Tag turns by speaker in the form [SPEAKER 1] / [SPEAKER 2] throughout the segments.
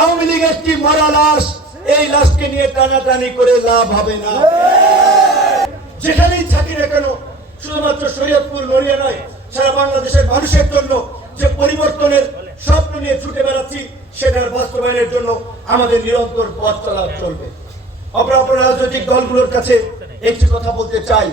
[SPEAKER 1] আওয়ামী লীগ একটি মরা লাশ, এই লাশকে নিয়ে টানাটানি করে লাভ হবে না। যেখানেই থাকি না কেন, শুধুমাত্র শরীয়তপুর নড়িয়া নয় সারা বাংলাদেশের মানুষের জন্য যে পরিবর্তনের স্বপ্ন নিয়ে ছুটে বেড়াচ্ছি, সেটার বাস্তবায়নের জন্য আমাদের নিরন্তর পথ চলা চলবে। অপর অপর রাজনৈতিক দলগুলোর কাছে একটি কথা বলতে চাই।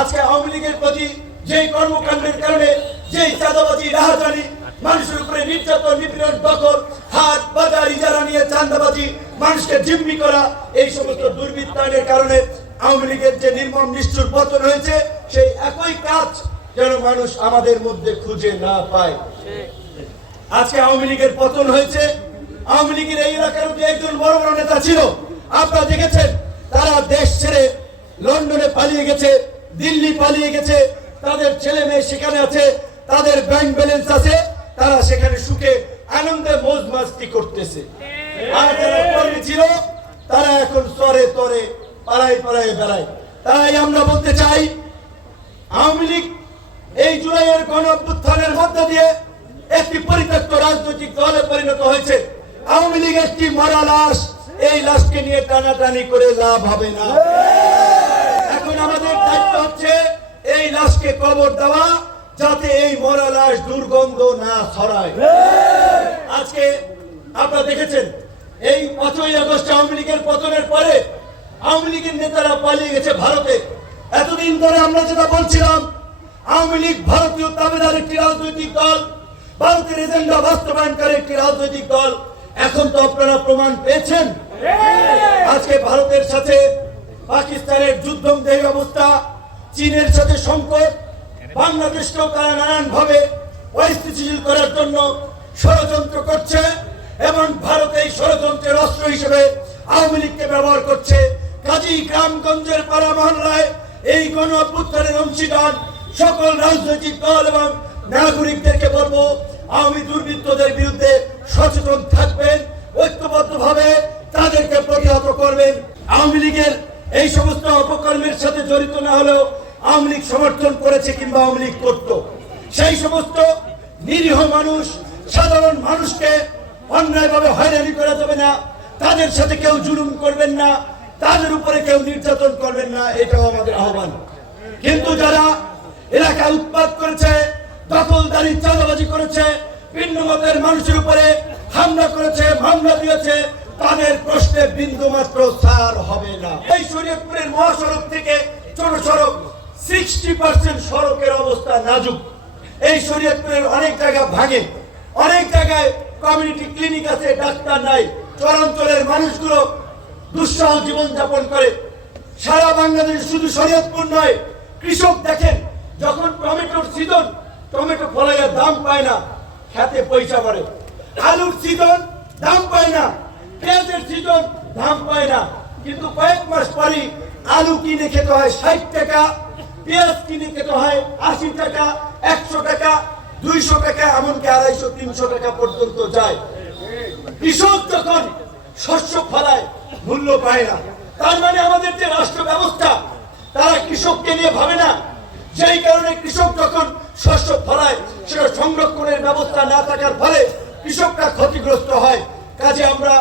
[SPEAKER 1] আজকে আওয়ামী লীগের প্রতি যে কর্মকাণ্ডের কারণে যেই চাঁদাবাজি, রাহাজানি, মানুষের উপরে নির্যাতন, নিপীড়ন, দখল হাট বাজার, ইজারা নিয়ে চাঁদাবাজি, মানুষকে জিম্মি করা, এই সমস্ত দুর্বৃত্তায়নের কারণে আওয়ামী লীগের যে নির্মম, নিষ্ঠুর পতন হয়েছে, সেই একই কাজ যেন মানুষ আমাদের মধ্যে খুঁজে না পায়। আজকে আওয়ামী লীগের পতন হয়েছে। আওয়ামী লীগের এই এলাকার একজন বড় বড় নেতা ছিল। আপনারা দেখেছেন, তারা দেশ ছেড়ে লন্ডনে পালিয়ে গেছে, দিল্লি পালিয়ে গেছে, তাদের ছেলে মেয়ে সেখানে আছে। তাদের ব্যাংক ব্যালেন্স আছে, তারা সেখানে সুখে আনন্দে মৌজ মাস্তি করতেছে। আর যারা কর্মী ছিল, তারা এখন সরে তরে, পাড়ায় পাড়ায় বেড়ায়। তাই আমরা বলতে চাই, আওয়ামী লীগ এই জুলাইয়ের গণ অভ্যুত্থানের মধ্য দিয়ে একটি পরিত্যক্ত রাজনৈতিক দলে পরিণত হয়েছে। আওয়ামী লীগ একটি মরা লাশ, এই লাশকে নিয়ে টানাটানি করে লাভ হবে না। এখন আমাদের দায়িত্ব হচ্ছে, এই লাশকে কবর দেওয়া যাতে এই মরা লাশ দুর্গন্ধ না ছড়ায়। আজকে আপনারা দেখেছেন এই পাঁচই আগস্ট আওয়ামী লীগের পতনের পরে আওয়ামী লীগের নেতারা পালিয়ে গেছে ভারতে। এতদিন ধরে আমরা যেটা বলছিলাম আওয়ামী লীগ ভারতীয় দাবেদার একটি রাজনৈতিক দল ভারতের এজেন্ডা বাস্তবায়নকারী একটি রাজনৈতিক দল। এখন তো আপনারা প্রমাণ পেয়েছেন। আজকে ভারতের সাথে পাকিস্তানের যুদ্ধ দেহ অবস্থা চীনের সাথে সংকট বাংলাদেশকেও তারা নানান ভাবে অস্থিতিশীল করার জন্য ষড়যন্ত্র করছে এবং ভারত এই ষড়যন্ত্রের অস্ত্র হিসেবে আওয়ামী লীগকে ব্যবহার করছে। কাজী গ্রামগঞ্জের পাড়া মহল্লায় এই গণ অভ্যুত্থানের অংশীদার সকল রাজনৈতিক দল এবং নাগরিকদেরকে বলব, আওয়ামী দুর্বৃত্তদের বিরুদ্ধে সচেতন থাকবেন, ঐক্যবদ্ধভাবে তাদেরকে প্রতিহত করবেন। আওয়ামী লীগের এই সমস্ত অপকর্মের সাথে জড়িত না হলেও আওয়ামী লীগ সমর্থন করেছে কিংবা আওয়ামী লীগ করত। সেই সমস্ত নিরীহ মানুষ, সাধারণ মানুষকে অন্যায়ভাবে হয়রানি করা যাবে না। তাদের সাথে কেউ জুলুম করবেন না। তাদের উপরে কেউ নির্যাতন করবেন না। এটাও আমাদের আহ্বান। কিন্তু যারা এলাকা উৎপাদ করেছে, দখলদারি চাঁদাবাজি করেছে ভিন্ন মতের মানুষের উপরে হামলা করেছে, মামলা দিয়েছে, তাদের প্রশ্নে বিন্দু মাত্র সার হবে না। এই শরীয়তপুরের মহাসড়ক থেকে ছোট সড়ক সিক্সটি পার্সেন্ট সড়কের অবস্থা নাজুক। এই শরীয়তপুরের অনেক জায়গা ভাঙে। অনেক জায়গায় কমিউনিটি ক্লিনিক আছে, ডাক্তার নাই, চরাঞ্চলের মানুষগুলো দুঃসহ জীবন যাপন করে। সারা বাংলাদেশ শুধু শরীয়তপুর নয়, কৃষক দেখেন, যখন টমেটোর সিজন টমেটো ফলাইয়া দাম পায় না, খেতে পয়সা বাড়ে। আলুর সিজন দাম পায় না, পেঁয়াজের সিজন দাম পায় না। কিন্তু কয়েক মাস পরই আলু কিনে খেতে হয় ষাট টাকা। পেঁয়াজ কিনে খেতে হয় আশি টাকা, একশো টাকা, দুইশো টাকা, এমনকি আড়াইশো, তিনশো টাকা পর্যন্ত যায়। কৃষক যখন শস্য ফলায়, মূল্য পায় না। তার মানে আমাদের যে রাষ্ট্র ব্যবস্থা তারা কৃষককে নিয়ে ভাবে না। যেই কারণে কৃষক যখন শস্য ফলায়, সেটা সংরক্ষণের ব্যবস্থা না থাকার ফলে কৃষকরা ক্ষতিগ্রস্ত হয়। কাজে আমরা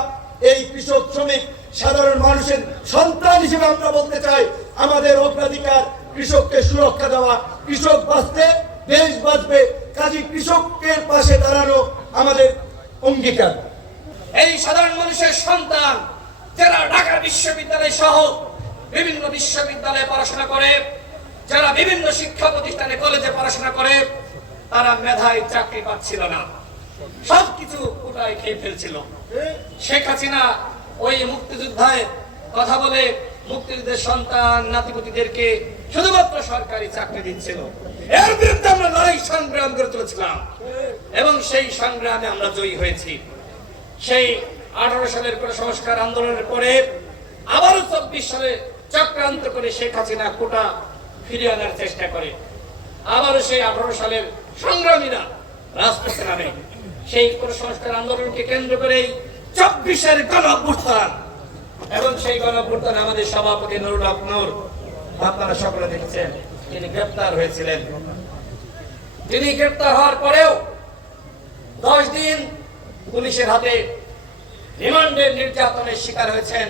[SPEAKER 1] এই কৃষক শ্রমিক, সাধারণ মানুষের সন্তান হিসেবে আমরা বলতে চাই, আমাদের অগ্রাধিকার কৃষককে সুরক্ষা দেওয়া, কৃষক বাঁচতে, দেশ বাঁচবে কাজে কৃষকের পাশে দাঁড়ানো আমাদের অঙ্গীকার।
[SPEAKER 2] এই সাধারণ মানুষের সন্তান, যারা ঢাকা বিশ্ববিদ্যালয় সহ বিভিন্ন বিশ্ববিদ্যালয়ে পড়াশোনা করে, যারা বিভিন্ন শিক্ষা প্রতিষ্ঠানে কলেজে পড়াশোনা করে, তারা মেধায় চাকরি পাচ্ছিল না। সবকিছু কোটায় খেয়ে ফেলছিল। শেখ হাসিনা ওই মুক্তিযোদ্ধায় কথা বলে মুক্তিযুদ্ধের সন্তান, নাতিপুতিদেরকে শুধুমাত্র সরকারি চাকরি দিচ্ছিল। এর বিরুদ্ধে আমরা লড়াই সংগ্রাম করে তুলেছিলাম। এবং সেই সংগ্রামে আমরা জয়ী হয়েছি। সেই আঠারো সালের কোটা সংস্কার আন্দোলনের পরে আবারও চব্বিশ সালে চক্রান্ত করে শেখ হাসিনা কোটা ফিরিয়ে আনার চেষ্টা করে। আবারও সেই আঠারো সালের সংগ্রামীরা রাজপথে নামে। সেই কোটা সংস্কার আন্দোলনকে কেন্দ্র করেই চব্বিশের গণ অভ্যুত্থান এবং সেই গণ অভ্যুত্থান আমাদের সভাপতি নুরুল হক নূর, আপনারা সকলে দেখছেন, তিনি গ্রেপ্তার হয়েছিলেন। তিনি গ্রেপ্তার হওয়ার পরেও দশ দিন পুলিশের হাতে রিমান্ডের নির্যাতনের শিকার হয়েছেন।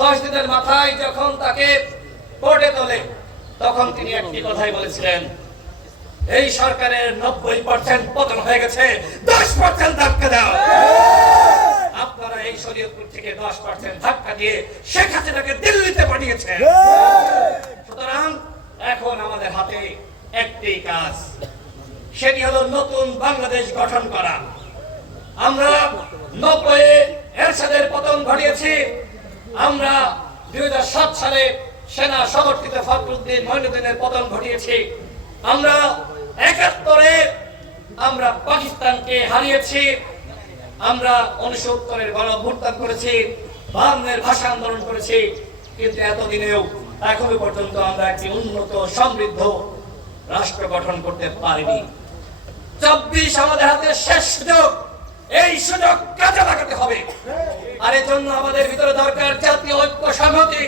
[SPEAKER 2] দশ দিনের মাথায় যখন তাকে কোর্টে তোলে, তখন তিনি একটি কথাই বলেছিলেন, এই সরকারের নব্বই পার্সেন্ট পতন হয়ে গেছে, দশ পার্সেন্ট ধাক্কা দাও। আপনারা এই শরীয়তপুর থেকে দশ পার্সেন্ট ধাক্কা দিয়ে শেখ হাসিনাকে দিল্লিতে পাঠিয়েছেন সুতরাং এখন আমাদের হাতে একটি কাজ। সেটি হলো নতুন বাংলাদেশ গঠন করা। আমরা নব্বই এরশাদের পতন ঘটিয়েছি। আমরা দুই হাজার সাত সালে সেনা সমর্থিত ফখরুদ্দিন মহিনুদ্দিনের পতন ঘটিয়েছি। আমরা একাত্তরে আমরা পাকিস্তানকে হারিয়েছি। আমরা উনসত্তরের গণ অভ্যুত্থান করেছি বাহান্নের ভাষা আন্দোলন করেছি, কিন্তু এতদিনেও এখনও পর্যন্ত আমরা একটি উন্নত, সমৃদ্ধ রাষ্ট্র গঠন করতে পারিনি। চব্বিশ আমাদের হাতে শেষ সুযোগ, এই সুযোগ কাজে লাগাতে হবে। আর এর জন্য আমাদের ভিতরে দরকার জাতীয় ঐক্য, সংহতি।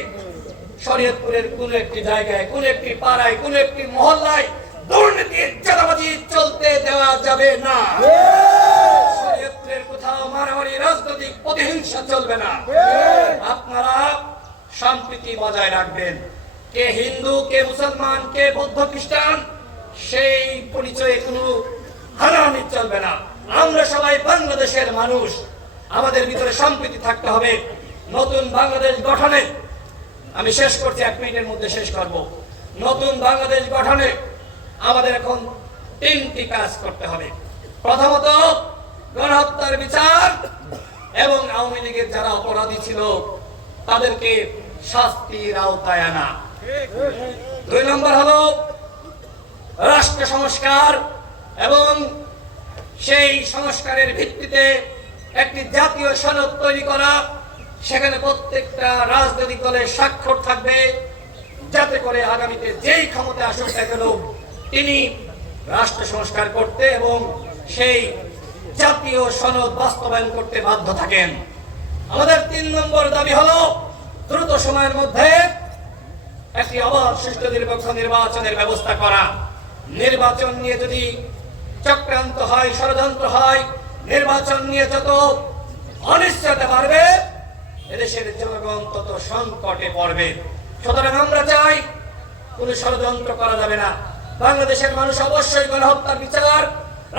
[SPEAKER 2] শরীয়তপুরের কোন একটি জায়গায়, কোন একটি পাড়ায়, কোন একটি মহল্লায় দুর্নীতি চাঁদাবাজি চলতে দেওয়া যাবে না। প্রতিহিংসা চলবে না। আপনারা সম্প্রীতি বজায় রাখবেন। কে হিন্দু কে মুসলমান কে বৌদ্ধ খ্রিস্টান সেই পরিচয়ে কোনো হানাহানি চলবে না। আমরা সবাই বাংলাদেশের মানুষ। আমাদের ভিতরে সম্প্রীতি থাকতে হবে। নতুন বাংলাদেশ গঠনে। আমি শেষ করছি এক মিনিটের মধ্যে শেষ করব। নতুন বাংলাদেশ গঠনে আমাদের এখন তিনটি কাজ করতে হবে। প্রথমত গণহত্যার বিচার। এবং আওয়ামী লীগের যারা অপরাধী ছিল, তাদেরকে শাস্তির আওতায় আনা। দুই নম্বর হলো রাষ্ট্র সংস্কার এবং সেই সংস্কারের ভিত্তিতে একটি জাতীয় সনদ তৈরি করা, সেখানে প্রত্যেকটা রাজনৈতিক দলের স্বাক্ষর থাকবে। যাতে করে আগামীতে যেই ক্ষমতা আসুক তিনি রাষ্ট্র সংস্কার করতে এবং সেই জাতীয় সনদ বাস্তবায়ন করতে বাধ্য থাকেন। আমাদের তিন নম্বর দাবি হলো, দ্রুত সময়ের মধ্যে একটি অবাধ সুষ্ঠু নিরপেক্ষ নির্বাচনের ব্যবস্থা করা। নির্বাচন নিয়ে যদি চক্রান্ত হয়, ষড়যন্ত্র হয়, নির্বাচন নিয়ে যত অনিশ্চয়তা বাড়বে, এদেশের জনগণ তত সংকটে পড়বে। সুতরাং আমরা চাই, কোনো ষড়যন্ত্র করা যাবে না। বাংলাদেশের মানুষ অবশ্যই গণহত্যার বিচার,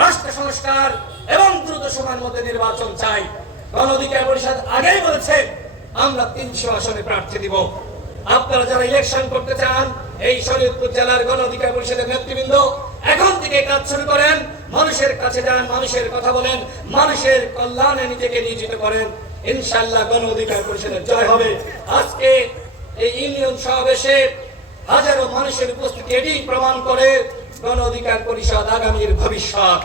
[SPEAKER 2] রাষ্ট্র সংস্কার এবং দ্রুত সময়ের মধ্যে নির্বাচন চাই। গণ অধিকার পরিষদ আগেই বলেছে, আমরা তিনশো আসনে প্রার্থী দিব। আপনারা যারা ইলেকশন করতে চান, এই শরীয়তপুর জেলার গণ অধিকার পরিষদের নেতৃবৃন্দ, এখন থেকে কাজ শুরু করেন, মানুষের কাছে যান, মানুষের কথা বলেন, মানুষের কল্যাণে নিজেকে নিয়োজিত করেন। ইনশাল্লাহ গণ অধিকার পরিষদের জয় হবে। আজকে এই ইউনিয়ন সমাবেশে হাজারো মানুষের উপস্থিতি এটি প্রমাণ করে গণ অধিকার পরিষদ আগামীর ভবিষ্যৎ।